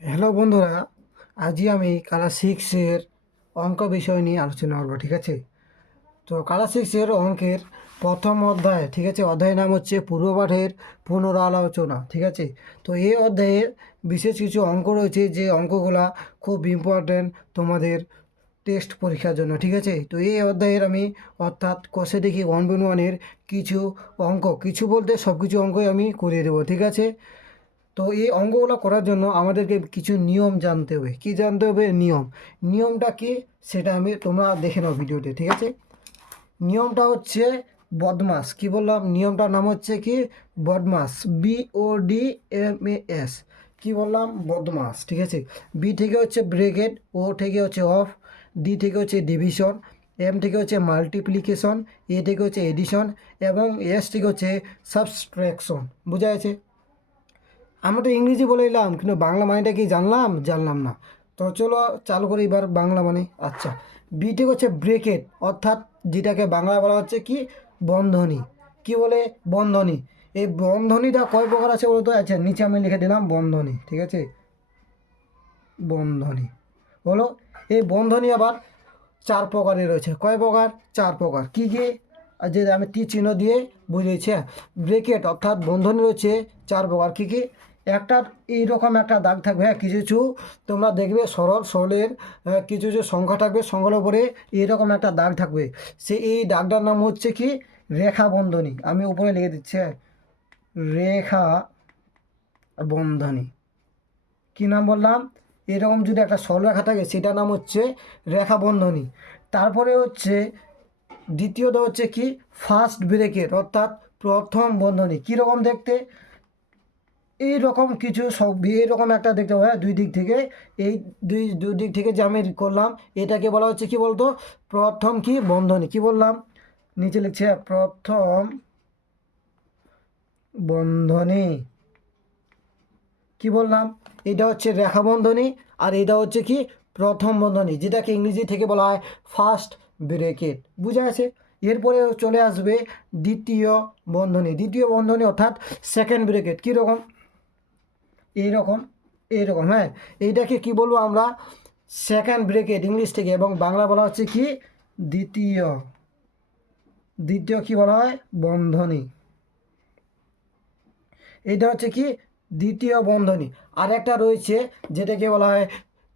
Hello বন্ধুরা, আজই আমি ক্লাস সিক্সের অঙ্ক বিষয় নিয়ে আলোচনা করব, ঠিক আছে? তো ক্লাস সিক্সের অঙ্কের প্রথম অধ্যায়, ঠিক আছে? অধ্যায়ের নাম হচ্ছে পূর্বপাঠের পুনরালোচনা, ঠিক আছে? তো এই অধ্যায়ে বিশেষ কিছু অঙ্ক রয়েছে, যে অঙ্কগুলা খুব ইম্পর্ট্যান্ট তোমাদের টেস্ট পরীক্ষার জন্য, ঠিক আছে? তো এই অধ্যায়ের আমি, অর্থাৎ কষে দেখি ওয়ান পয়েন্ট ওয়ানের কিছু অঙ্ক, কিছু বলতে সব কিছু অঙ্কই আমি করিয়ে দেবো, ঠিক আছে? তো এই অঙ্গগুলো করার জন্য আমাদেরকে কিছু নিয়ম জানতে হবে। কি জানতে হবে? নিয়ম। নিয়মটা কি? সেটা আমি তোমরা দেখে নাও ভিডিওতে, ঠিক আছে? নিয়মটা হচ্ছে বদমাস। কি বললাম? নিয়মটার নাম হচ্ছে কি? বদমাস। B O D M A S. কী বললাম? বদমাস, ঠিক আছে? বি থেকে হচ্ছে ব্রেকেট ও থেকে হচ্ছে অফ, ডি থেকে হচ্ছে ডিভিশন, এম থেকে হচ্ছে মাল্টিপ্লিকেশন, এ থেকে হচ্ছে এডিশন এবং এস থেকে হচ্ছে সাবস্ট্রাকশন। বোঝা গেছে? আমরা তো ইংরেজি বলে এলাম, কিন্তু বাংলা মানেটা কি জানলাম? জানলাম না। তো চলো চালু করি এবার বাংলা মানে। আচ্ছা বিটেক হচ্ছে ব্রেকেট অর্থাৎ যেটাকে বাংলা বলা হচ্ছে কি? বন্ধনী। কি বলে? বন্ধনী। এই বন্ধনীটা কয় প্রকার আছে বলতো? আচ্ছা নিচে আমি লিখে দিলাম বন্ধনী, ঠিক আছে? বন্ধনী। বলো? এই বন্ধনী আবার চার প্রকারের রয়েছে। কয় প্রকার? চার প্রকার। কি কি? যে আমি টি চিহ্ন দিয়ে বুঝিয়েছি ব্রেকেট অর্থাৎ বন্ধনী রয়েছে চার প্রকার। কী কি? একটা এইরকম একটা দাগ থাকবে হ্যাঁ কিছু কিছু তোমরা দেখবে সরল, সরলের কিছু কিছু সংখ্যা থাকবে, সংখ্যার উপরে এইরকম একটা দাগ থাকবে। সে এই দাগটার নাম হচ্ছে কি? রেখা বন্ধনী আমি উপরে লিখে দিচ্ছি হ্যাঁ। রেখা বন্ধনী কি নাম বললাম? এরকম যদি একটা সরলরেখা থাকে, সেটার নাম হচ্ছে রেখা বন্ধনী তারপরে হচ্ছে দ্বিতীয়ত হচ্ছে কি? ফার্স্ট ব্রেকেট অর্থাৎ প্রথম বন্ধনী। কীরকম দেখতে? এই রকম কিছু সব, এইরকম একটা দেখতে হয়, দুই দিক থেকে। এই দুই দুই দিক থেকে যে আমি করলাম, এটাকে বলা হচ্ছে কি বলতো? প্রথম কি? বন্ধনী। কি বললাম? নিচে লিখছে, প্রথম বন্ধনী। কি বললাম? এটা হচ্ছে রেখা বন্ধনী, আর এটা হচ্ছে কি? প্রথম বন্ধনী, যেটাকে ইংরেজি থেকে বলা হয় ফার্স্ট ব্রেকেট বুঝা আছে এরপরে চলে আসবে দ্বিতীয় বন্ধনী। দ্বিতীয় বন্ধনী অর্থাৎ সেকেন্ড ব্রেকেট কীরকম এইরকম এইরকম হ্যাঁ? এইটাকে কি বলব আমরা? সেকেন্ড ব্রেকেট ইংলিশ থেকে এবং বাংলা বলা হচ্ছে কি? দ্বিতীয়। দ্বিতীয় কি বলা হয়? বন্ধনী। এটা হচ্ছে কি? দ্বিতীয় বন্ধনী। আর একটা রয়েছে যেটাকে বলা হয়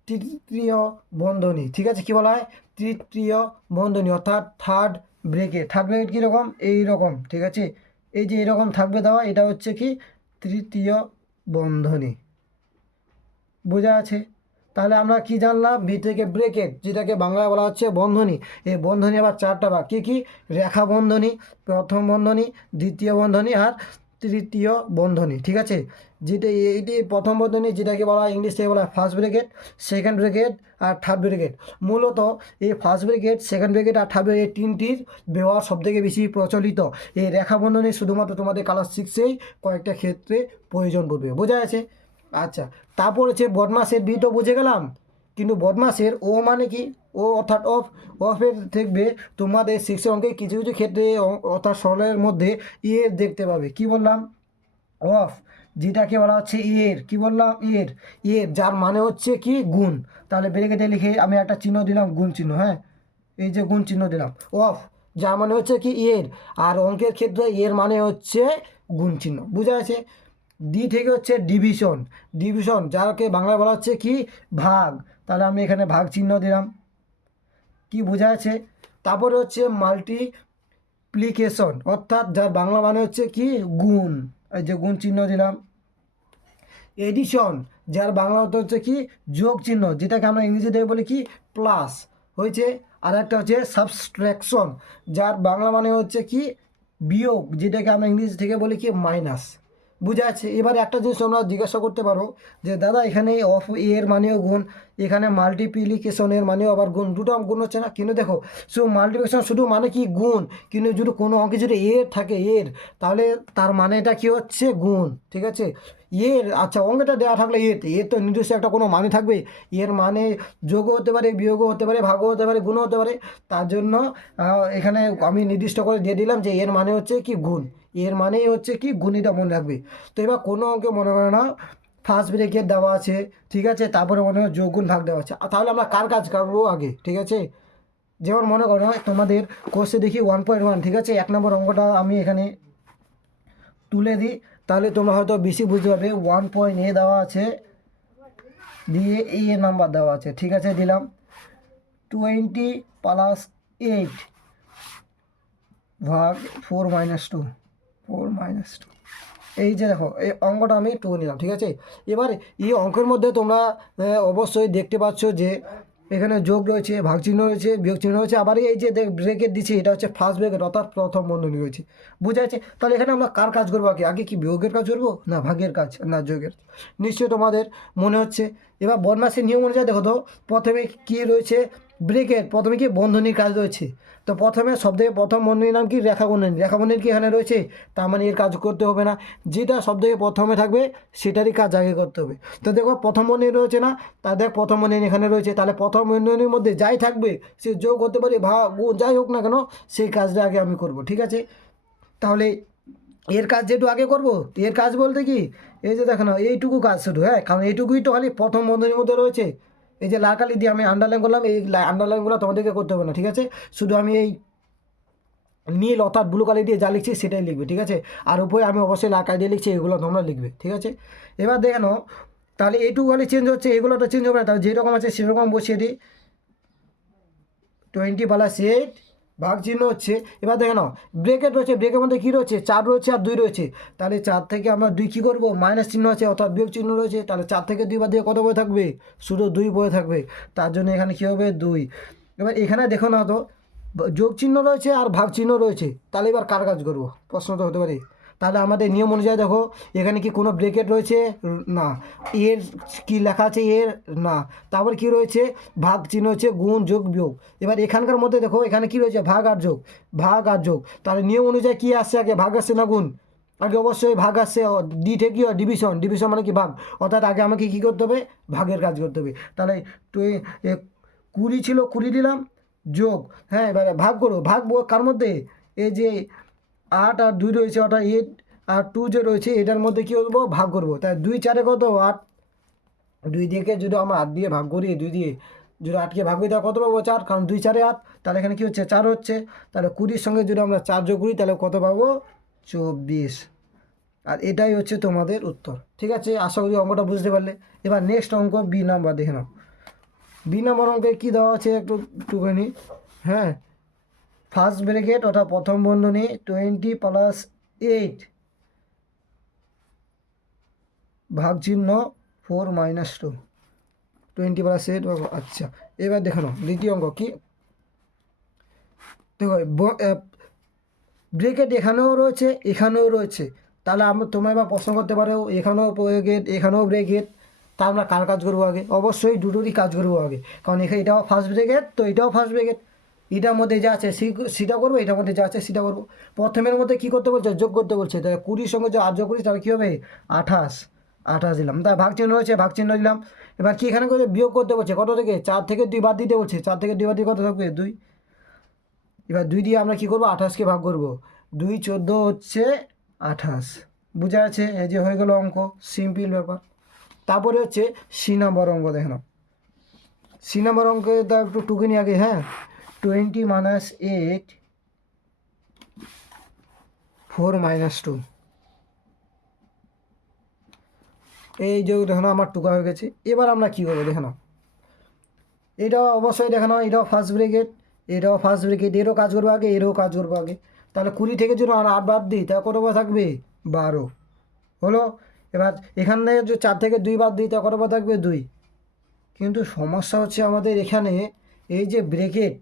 তৃতীয় বন্ধনী। ঠিক আছে? কি বলা হয়? তৃতীয় বন্ধনী, অর্থাৎ থার্ড ব্রেকেট থার্ড ব্রেকেট কীরকম? এইরকম। ঠিক আছে? এই যে এরকম থাকবে দেওয়া, এটা হচ্ছে কি? তৃতীয় বন্ধনী। বোঝা আছে? তাহলে আমরা কি জানলাম? ভি থেকে ব্রেকেট যেটাকে বাংলায় বলা হচ্ছে বন্ধনী। এই বন্ধনী আবার চারটা ভাগ। কী কী? রেখা বন্ধনী, প্রথম বন্ধনী, দ্বিতীয় বন্ধনী আর তৃতীয় বন্ধনী, ঠিক আছে? যেটা এইটি প্রথম বন্ধনী যেটাকে বলা হয় ইংলিশ থেকে বলা হয় ফার্স্ট ব্রেকেট সেকেন্ড ব্রেকেট আর থার্ড ব্রেকেট মূলত এই ফার্স্ট ব্রেকেট সেকেন্ড ব্রেকেট আর থার্ড ব্রেকেট তিনটির ব্যবহার সবথেকে বেশি প্রচলিত। এই রেখা বন্ধনী শুধুমাত্র তোমাদের কালার সিক্সেই কয়েকটা ক্ষেত্রে প্রয়োজন পড়বে, বোঝা আছে আচ্ছা তারপর হচ্ছে বদমাসের তো বুঝে গেলাম? কিন্তু বদমাসের ও মানে কি? ও অর্থাৎ অফ, অফের দেখবে তোমাদের শিক্ষা অঙ্কে কিছু কিছু ক্ষেত্রে অর্থাৎ সরলের মধ্যে ইয়ের দেখতে পাবে। কি বললাম? অফ, যেটাকে বলা হচ্ছে ইয়ের কি বললাম? ইয়ের ইয়ের যার মানে হচ্ছে কি? গুণ। তাহলে ব্রেকেটে লিখে আমি একটা চিহ্ন দিলাম, গুণ চিহ্ন হ্যাঁ? এই যে গুণ চিহ্ন দিলাম। অফ, যার মানে হচ্ছে কি? ইয়ের আর অঙ্কের ক্ষেত্রে এর মানে হচ্ছে গুণ চিহ্ন। বুঝা আছে ডি থেকে হচ্ছে ডিভিশন ডিভিশন যাকে বাংলায় বলা হচ্ছে কি? ভাগ। তাহলে আমি এখানে ভাগ চিহ্ন দিলাম। কি বোঝা আছে তারপরে হচ্ছে মাল্টিপ্লিকেশন অর্থাৎ যার বাংলা মানে হচ্ছে কি? গুণ। যে গুণ চিহ্ন দিলাম। এডিশন যার বাংলা অর্থ হচ্ছে কি? যোগ চিহ্ন, যেটাকে আমরা ইংরেজিতে বলি কি? প্লাস হয়েছে? আর একটা হচ্ছে সাবস্ট্রাকশন যার বাংলা মানে হচ্ছে কি? বিয়োগ, যেটাকে আমরা ইংরেজি থেকে বলি কি? মাইনাস বুঝা আছে এবার একটা জিনিস তোমরা জিজ্ঞাসা করতে পারো যে, দাদা, এখানে অফ এর মানেও গুণ, এখানে মাল্টিপ্লিকেশনের মানেও আবার গুণ। দুটো গুণ হচ্ছে না? কিন্তু দেখো, সো মাল্টিপ্লিকেশন শুধু মানে কি? গুণ। কিন্তু যদি কোনো অঙ্কে যদি এর থাকে এর তাহলে তার মানেটা কি হচ্ছে? গুণ। ঠিক আছে? এর আচ্ছা অঙ্কটা দেওয়া থাকলে এর এর তো নির্দিষ্ট একটা কোনো মানে থাকবে। এর মানে যোগও হতে পারে, বিয়োগও হতে পারে, ভাগও হতে পারে, গুণও হতে পারে। তার জন্য এখানে আমি নির্দিষ্ট করে দিয়ে দিলাম যে এর মানে হচ্ছে কি? গুণ। এর মানেই হচ্ছে কি গুণিটা মনে রাখবে। তো এবার কোনো অঙ্কে মনে করে না ফার্স্ট ব্রেকের দেওয়া আছে, ঠিক আছে? তারপরে মনে হয় যোগুণ ভাগ দেওয়া আছে। তাহলে আমরা কার কাজ করব আগে, ঠিক আছে? যেমন মনে করো তোমাদের কোর্সে দেখি ওয়ান পয়েন্ট ওয়ান ঠিক আছে? এক নম্বর অঙ্কটা আমি এখানে তুলে দিই। তাহলে তোমরা হয়তো বেশি বুঝতে পারবে ওয়ান পয়েন্ট এ দেওয়া আছে, দিয়ে এর নাম্বার দেওয়া আছে, ঠিক আছে? দিলাম। টোয়েন্টি প্লাস এইট ভাগ four minus two four minus two. এই যে দেখো, এই অঙ্কটা আমি টু নিলাম, ঠিক আছে? এবার এই অঙ্কের মধ্যে তোমরা অবশ্যই দেখতে পাচ্ছ যে এখানে যোগ রয়েছে ভাগ চিহ্ন রয়েছে বিয়োগ চিহ্ন রয়েছে। আবার এই যে দেখ ব্রেকেট দিচ্ছে, এটা হচ্ছে ফার্স্ট ব্রেকেট অর্থাৎ প্রথম বন্ধনী রয়েছে। বোঝা যাচ্ছে? তাহলে এখানে আমরা কার কাজ করব আগে? আগে কি বিয়োগের কাজ করব, না ভাগের কাজ, না যোগের? নিশ্চয়ই তোমাদের মনে হচ্ছে। এবার বদমাসের নিয়ম অনুযায়ী দেখো তো, প্রথমে কী রয়েছে? ব্রেকেট প্রথমে কি বন্ধনীর কাজ রয়েছে? তো প্রথমে সব থেকে প্রথম বন্ধনীর নাম কি? রেখা বন্ধনী রেখা বন্ধনী কি এখানে রয়েছে? তার মানে এর কাজ করতে হবে না। যেটা সব থেকে প্রথমে থাকবে, সেটারই কাজ আগে করতে হবে। তো দেখো, প্রথম বন্ধনী রয়েছে না? তা দেখ, প্রথম বন্ধনী এখানে রয়েছে। তাহলে প্রথম বন্ধনীর মধ্যে যাই থাকবে, সে যোগ হতে পারে ও যাই হোক না কেন, সেই কাজটা আগে আমি করব, ঠিক আছে? তাহলে এর কাজ যেটু আগে করব এর কাজ বলতে কি? এই যে দেখো না, এইটুকু কাজ শুধু হ্যাঁ? কারণ এইটুকুই তো খালি প্রথম বন্ধনীর মধ্যে রয়েছে। এই যে লাকালি দিয়ে আমি আন্ডারলাইন করলাম, এই আন্ডারলাইনগুলো তোমাদেরকে করতে হবে না, ঠিক আছে? শুধু আমি এই নীল অর্থাৎ ব্লু কালি দিয়ে যা লিখছি সেটাই লিখবে, ঠিক আছে? আর উপরে আমি অবশ্যই লাকাই দিয়ে লিখছি, এগুলো তোমরা লিখবে, ঠিক আছে? এবার দেখে নাও, তাহলে এইটুকু খালি চেঞ্জ হচ্ছে এগুলো তো চেঞ্জ হবে না, তাহলে যেরকম আছে সেরকম বসিয়ে দিই। টোয়েন্টি প্লাস এইট ভাগ চিহ্ন হচ্ছে। এবার দেখে নাও, ব্রেকেট রয়েছে, ব্রেকের মধ্যে কী রয়েছে? চার রয়েছে আর দুই রয়েছে। তাহলে চার থেকে আমরা দুই কী করব? মাইনাস চিহ্ন আছে, অর্থাৎ বিয়োগ চিহ্ন রয়েছে। তাহলে চার থেকে দুই বাদ দিয়ে কত বয়ে থাকবে? শুধু দুই বয়ে থাকবে। তার জন্য এখানে কী হবে? দুই। এবার এখানে দেখো না তো, যোগ চিহ্ন রয়েছে আর ভাগ চিহ্ন রয়েছে। তাহলে এবার কার কাজ করব? প্রশ্ন তো হতে পারে। তাহলে আমাদের নিয়ম অনুযায়ী দেখো, এখানে কি কোনো ব্রেকেট রয়েছে? না। এর কি লেখা আছে? এর না। তারপর কি রয়েছে? ভাগ চিহ্ন হচ্ছে গুণ যোগ বিয়োগ। এবার এখানকার মধ্যে দেখো, এখানে কি রয়েছে? ভাগ আর যোগ। ভাগ আর যোগ। তাহলে নিয়ম অনুযায়ী কি আসছে আগে? ভাগ আসছে না গুণ? আগে অবশ্যই ভাগ আসছে ডি থেকে ডিভিশন ডিভিশন মানে কি ভাগ? অর্থাৎ আগে আমাকে কী করতে হবে? ভাগের কাজ করতে হবে। তাহলে এ, কুড়ি ছিল, কুড়ি দিলাম, যোগ। হ্যাঁ এবারে ভাগ করো। ভাগ কার মধ্যে? এই যে আট আর দুই রয়েছে অর্থাৎ এইট আর টু যে রয়েছে, এটার মধ্যে কী করব? ভাগ করব। তাই দুই চারে কত? আট। দুই দিকে যদি আমরা আট দিয়ে ভাগ করি, দুই দিয়ে যদি আটকে ভাগ করি, তাহলে কত পাবো? চার। কারণ দুই চারে আট। তাহলে এখানে কী হচ্ছে? চার হচ্ছে। তাহলে কুড়ির সঙ্গে যদি আমরা চার যোগ করি, তাহলে কত পাবো? চব্বিশ। আর এটাই হচ্ছে তোমাদের উত্তর। ঠিক আছে? আশা করি অঙ্কটা বুঝতে পারলে। এবার নেক্সট অঙ্ক বি নাম্বার দেখে নাও। বি নাম্বার অঙ্কে কী দেওয়া আছে? একটু, একটুখানি। হ্যাঁ? ফার্স্ট ব্রেকেট অর্থাৎ প্রথম বন্ধনী টোয়েন্টি প্লাস এইট। ভাগ চিহ্ন four minus two. Twenty plus eight আচ্ছা। এবার দেখো নাও, দ্বিতীয় অঙ্ক কি? দেখো ব্রেকেট এখানেও রয়েছে এখানেও রয়েছে। তাহলে আমরা তোমরা এবার প্রশ্ন করতে পারো, এখানেও ব্রেকেট এখানেও ব্রেকেট। তা আমরা কার কাজ করব আগে? অবশ্যই দুটোরই কাজ করব আগে। কারণ এখানে এটাও ফার্স্ট ব্রেকেট, তো এটাও ফার্স্ট ব্রেকেট। এটার মধ্যে যা আছে সেটা করব এটার মধ্যে যা আছে সেটা করব। প্রথমের মধ্যে কী করতে বলছে? যোগ করতে বলছে। তাহলে কুড়ির সঙ্গে যে আট যোগ করি তাহলে কী হবে? আঠাশ। আঠাশ দিলাম। তা ভাগ চিহ্ন রয়েছে ভাগ চিহ্ন দিলাম। এবার কি এখানে করে বিয়োগ করতে বলছে? কত থেকে? চার থেকে দুই বাদ দিতে বলছে। চার থেকে দুই বাদ দিয়ে কত থাকবে? দুই। এবার দুই দিয়ে আমরা কী করব? আঠাশকে ভাগ করব। দুই চোদ্দ হচ্ছে আঠাশ। বুঝা আছে এই যে হয়ে গেল অঙ্ক। সিম্পল ব্যাপার। তারপরে হচ্ছে সি অঙ্ক দেখে নাও। সি নাম্বার অঙ্কে তা একটু টুকিনি আগে হ্যাঁ? Twenty minus eight, four minus two. এই যে দেখো না, আমার টুকা হয়ে গেছে। এবার আমরা কী করব দেখে নাও। এটাও অবশ্যই দেখে নাও, এটাও ফার্স্ট ব্রিগেড এটাও ফার্স্ট ব্রিগেড এরও কাজ করব আগে, এরও কাজ করব আগে। তাহলে কুড়ি থেকে যদি আমরা আট বাদ দিই তা কত থাকবে? বারো। হলো? এবার এখান থেকে চার থেকে দুই বাদ দিই তা কত থাকবে? দুই। কিন্তু সমস্যা হচ্ছে আমাদের এখানে এই যে ব্রেকেট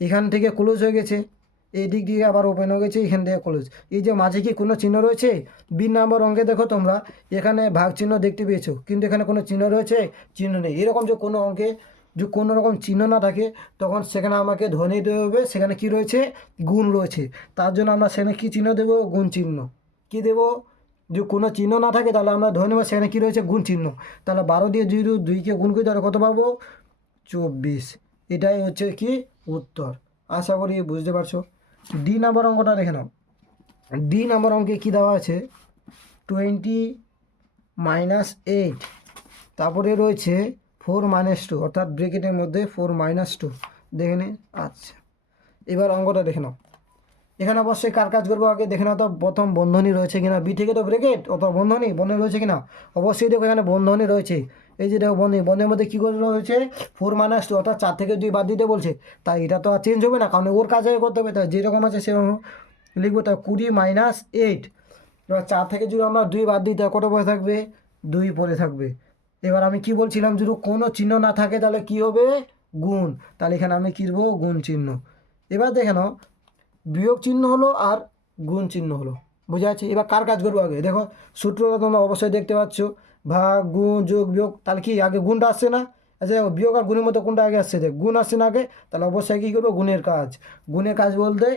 এখান থেকে ক্লোজ হয়ে গেছে। এই দিক দিয়ে আবার ওপেন হয়ে গেছে, এখান থেকে ক্লোজ এই যে মাঝে কি কোনো চিহ্ন রয়েছে? বি নাম্বার অঙ্কে দেখো তোমরা, এখানে ভাগ চিহ্ন দেখতে পেয়েছ, কিন্তু এখানে কোনো চিহ্ন রয়েছে? চিহ্ন নেই। এরকম যে কোনো অঙ্কে যে কোনো রকম চিহ্ন না থাকে, তখন সেখানে আমাকে ধরে নিতে হবে। সেখানে কি রয়েছে? গুণ রয়েছে। তার জন্য আমরা সেখানে কী চিহ্ন দেবো? গুণ চিহ্ন। কী দেবো? যে কোনো চিহ্ন না থাকে, তাহলে আমরা ধরে নেব সেখানে কী রয়েছে? গুণ চিহ্ন। তাহলে বারো দিয়ে দুই দু- দুইকে গুণ করি তাহলে কত পাবো? চব্বিশ। এটাই হচ্ছে কি? উত্তর। আশা করি বুঝতে পারছ। ডি নাম্বার অঙ্কটা দেখে নাও। ডি নাম্বার অঙ্কে কী দেওয়া আছে? টোয়েন্টি মাইনাস এইট তারপরে রয়েছে ফোর মাইনাস টু অর্থাৎ ব্রেকেটের মধ্যে ফোর মাইনাস টু দেখে নে। আচ্ছা। এবার অঙ্কটা দেখে নাও। এখানে অবশ্যই কার কাজ করব আগে দেখে নাও তো। প্রথম বন্ধনী রয়েছে কিনা? বি থেকে তো ব্রেকেট অথবা বন্ধনী? বন্ধনী রয়েছে কিনা? অবশ্যই দেখো এখানে বন্ধনী রয়েছে। এই যে দেখো বন্ধনী বন্ধনের মধ্যে কী করে রয়েছে ফোর মাইনাস টু অর্থাৎ চার থেকে দুই বাদ দিতে বলছে। তাই এটা তো আর চেঞ্জ হবে না, কারণ ওর কাজে করতে হবে। তাই যেরকম আছে সেরকম লিখব। তাই কুড়ি মাইনাস এইট এবার চার থেকে যদি আমরা দুই বাদ দিই তাহলে কত পরে থাকবে? দুই পরে থাকবে। এবার আমি কি বলছিলাম? যদি কোনো চিহ্ন না থাকে, তাহলে কি হবে? গুণ। তাহলে এখানে আমি কিনবো গুণ চিহ্ন। এবার দেখে নাও, বিয়োগ চিহ্ন হলো আর গুণ চিহ্ন হলো। বুঝা যাচ্ছে? এবার কার কাজ করব আগে? দেখো, সূত্রটা তোমরা অবশ্যই দেখতে পাচ্ছ। ভাগ, গুণ, যোগ, বিয়োগ, তাহলে কি আগে গুণটা আসছে না? আচ্ছা বিয়োগ আর গুণের মতো কোনটা আগে আসছে? দেখ, গুণ আসছে না আগে, তাহলে অবশ্যই কী করব? গুণের কাজ। গুণের কাজ বলতে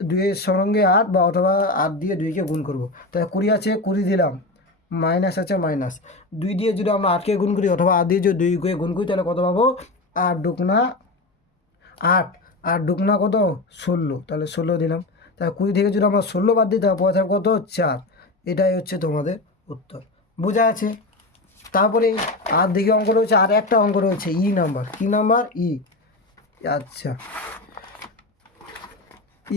দুইয়ের সঙ্গে আট বা অথবা আট দিয়ে দুইকে গুণ করব। তাহলে কুড়ি আছে, কুড়ি দিলাম। মাইনাস আছে, মাইনাস। দুই দিয়ে যদি আমরা আটকে গুণ করি অথবা আট দিয়ে যদি দুই দুইকে গুণ করি, তাহলে কত পাবো? আট ডুকনা আট। আট ডুকনা কত? ষোলো। তাহলে ষোলো দিলাম। তাহলে কুড়ি থেকে যদি আমরা ষোলো বাদ দিই, তাহলে থাকবে কত? চার। এটাই হচ্ছে তোমাদের উত্তর। বোঝা আছে? তারপরে আর দিকে অঙ্ক রয়েছে, আর একটা অঙ্ক রয়েছে, ই নাম্বার। কি নাম্বার? ই। আচ্ছা।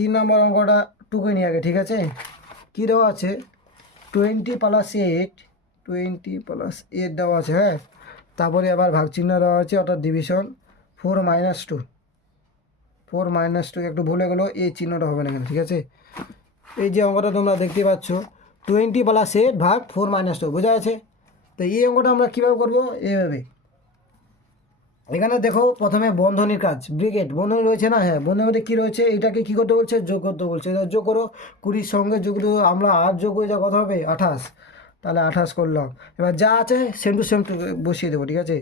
ই নাম্বার অঙ্কটা টুকে নিয়ে আগে, ঠিক আছে? কী দেওয়া আছে? Twenty plus eight, twenty plus eight দেওয়া আছে হ্যাঁ? তারপরে আবার ভাগ চিহ্ন দেওয়া আছে, অর্থাৎ division four minus two four minus two একটু ভুলে গেলো, এই চিহ্নটা হবে না কেন, ঠিক আছে? এই যে অঙ্কটা তোমরা দেখতে পাচ্ছ টোয়েন্টি প্লাস এইট ভাগ ফোর মাইনাস টু, বোঝা আছে তো এই অঙ্কটা আমরা কীভাবে করব? এইভাবে। এখানে দেখো, প্রথমে বন্ধনীর কাজ, ব্রিগেড, বন্ধনী রয়েছে না? হ্যাঁ বন্ধনীর মধ্যে কী রয়েছে? এটাকে কী করতে বলছে? যোগ করতে বলছে। এটা যোগ করো, কুড়ির সঙ্গে যোগ আমরা আট যোগ করে যা কত হবে? আঠাশ। তাহলে আঠাশ করলাম। এবার যা আছে সেম টু সেম টু বসিয়ে দেবো, ঠিক আছে?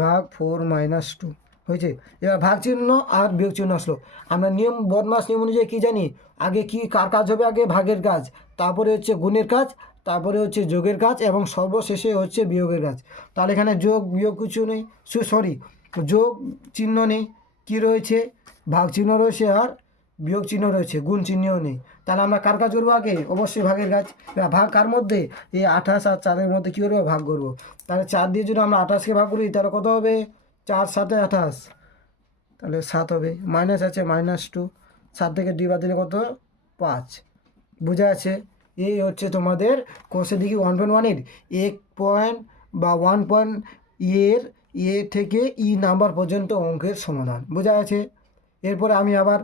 ভাগ ফোর মাইনাস টু। হয়েছে। এবার ভাগ চিহ্ন আর বিয়োগ চিহ্ন আসলো। আমরা নিয়ম, বদমাস নিয়ম অনুযায়ী কী জানি? আগে কি, কার কাজ হবে? আগে ভাগের কাজ। তারপরে হচ্ছে গুণের কাজ, তারপরে হচ্ছে যোগের কাজ এবং সর্বশেষে হচ্ছে বিয়োগের কাজ। তাহলে এখানে যোগ, বিয়োগ কিছু নেই। সু সরি যোগ চিহ্ন নেই। কী রয়েছে? ভাগ চিহ্ন রয়েছে আর বিয়োগ চিহ্ন রয়েছে, গুণ চিহ্নও নেই। তাহলে আমরা কার কাজ করব আগে? অবশ্যই ভাগের কাজ। ভাগ কার মধ্যে? এই আঠাশ আর চারের মধ্যে কী করব? ভাগ করব। তাহলে চার দিয়ে যদি আমরা আঠাশকে ভাগ করি, তাহলে কত হবে? চার সাথে আঠাশ। তাহলে সাত হবে। মাইনাস আছে, মাইনাস টু। সাত থেকে দুই বাদ দিলে কত? পাঁচ। বোঝা আছে এই হচ্ছে তোমাদের কোষের দিকে ওয়ান পয়েন্ট ওয়ানের এক পয়েন্ট বা ওয়ান পয়েন্ট ইয়ের এ থেকে ই নাম্বার পর্যন্ত অঙ্কের সমাধান। বোঝা আছে এরপরে আমি আবার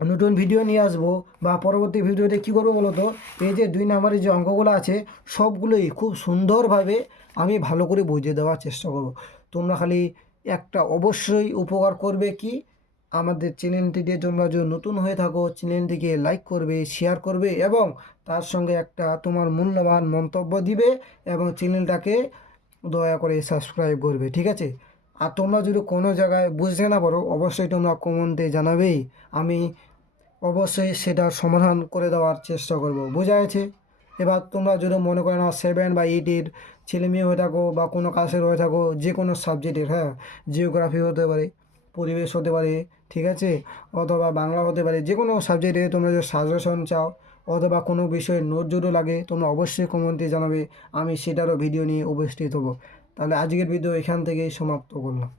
নতুন ভিডিও নিয়ে আসব বা পরবর্তী ভিডিওতে কী করব বলো তো এই যে দুই নাম্বারের যে অঙ্কগুলো আছে, সবগুলোই খুব সুন্দরভাবে আমি ভালো করে বুঝিয়ে দেওয়ার চেষ্টা করব। তোমরা খালি একটা অবশ্যই উপকার করবে কি? আমাদের চ্যানেলটিতে তোমরা যদি নতুন হয়ে থাকো চ্যানেলটিকে লাইক করবে শেয়ার করবে এবং তার সঙ্গে একটা তোমার মূল্যবান মন্তব্য দিবে এবং চ্যানেলটাকে দয়া করে সাবস্ক্রাইব করবে, ঠিক আছে? আর তোমরা যদি কোনো জায়গায় বুঝতে না পারো, অবশ্যই তোমরা কমেন্টে জানাবেই। আমি অবশ্যই সেটার সমাধান করে দেওয়ার চেষ্টা করব। বোঝা গেছে? এবার তোমরা যদি মনে করে না সেভেন বা এইটের ছেলে মেয়ে হয়ে থাকো বা কোনো ক্লাসের হয়ে থাকো, যে কোনো সাবজেক্টের হ্যাঁ জিওগ্রাফি হতে পারে, পরিবেশ হতে পারে, ঠিক আছে? অথবা বাংলা হতে পারে, যে কোনো সাবজেক্টে তোমরা যদি সাজেশন চাও, অথবা কোনো বিষয়ে নোট যদি লাগে, তোমরা অবশ্যই কমেন্টে জানাবে, আমি সেটারও ভিডিও নিয়ে উপস্থিত হব। তাহলে আজকের ভিডিও এখান থেকেই সমাপ্ত করলাম।